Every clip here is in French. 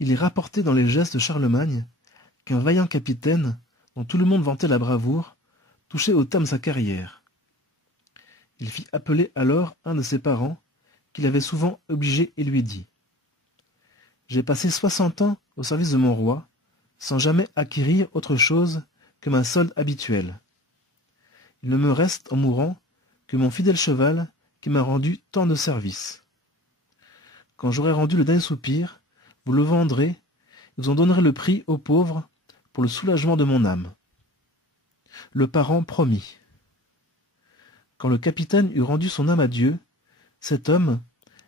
Il est rapporté dans les gestes de Charlemagne qu'un vaillant capitaine, dont tout le monde vantait la bravoure, touchait au terme sa carrière. Il fit appeler alors un de ses parents, qu'il avait souvent obligé, et lui dit : « J'ai passé 60 ans au service de mon roi, sans jamais acquérir autre chose que ma solde habituelle. Il ne me reste, en mourant, que mon fidèle cheval qui m'a rendu tant de services. Quand j'aurai rendu le dernier soupir, vous le vendrez, et vous en donnerez le prix aux pauvres pour le soulagement de mon âme. » Le parent promit. Quand le capitaine eut rendu son âme à Dieu, cet homme,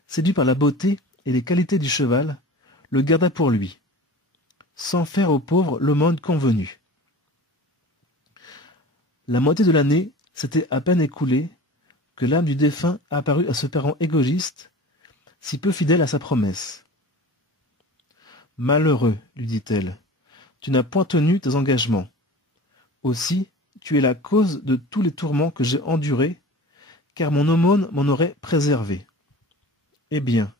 séduit par la beauté et les qualités du cheval, le garda pour lui, sans faire aux pauvres l'aumône convenue. La moitié de l'année s'était à peine écoulée que l'âme du défunt apparut à ce parent égoïste, si peu fidèle à sa promesse. « Malheureux, lui dit-elle, tu n'as point tenu tes engagements. Aussi, tu es la cause de tous les tourments que j'ai endurés, car mon aumône m'en aurait préservé. Eh bien,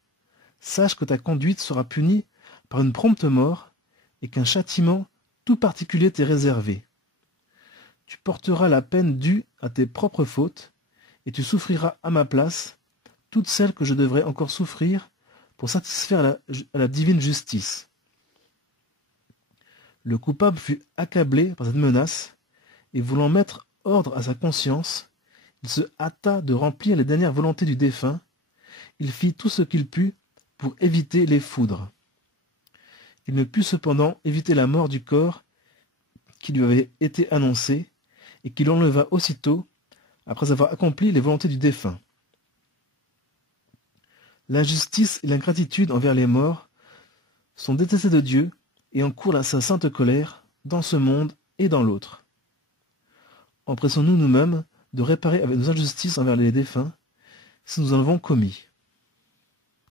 sache que ta conduite sera punie par une prompte mort, et qu'un châtiment tout particulier t'est réservé. Tu porteras la peine due à tes propres fautes, et tu souffriras à ma place toutes celles que je devrais encore souffrir pour satisfaire à la divine justice. » Le coupable fut accablé par cette menace, et voulant mettre ordre à sa conscience, il se hâta de remplir les dernières volontés du défunt. Il fit tout ce qu'il put pour éviter les foudres. Il ne put cependant éviter la mort du corps qui lui avait été annoncé, et qu'il enleva aussitôt, après avoir accompli les volontés du défunt. L'injustice et l'ingratitude envers les morts sont détestées de Dieu et encourent sa sainte colère dans ce monde et dans l'autre. Empressons-nous nous-mêmes de réparer avec nos injustices envers les défunts si nous en avons commis.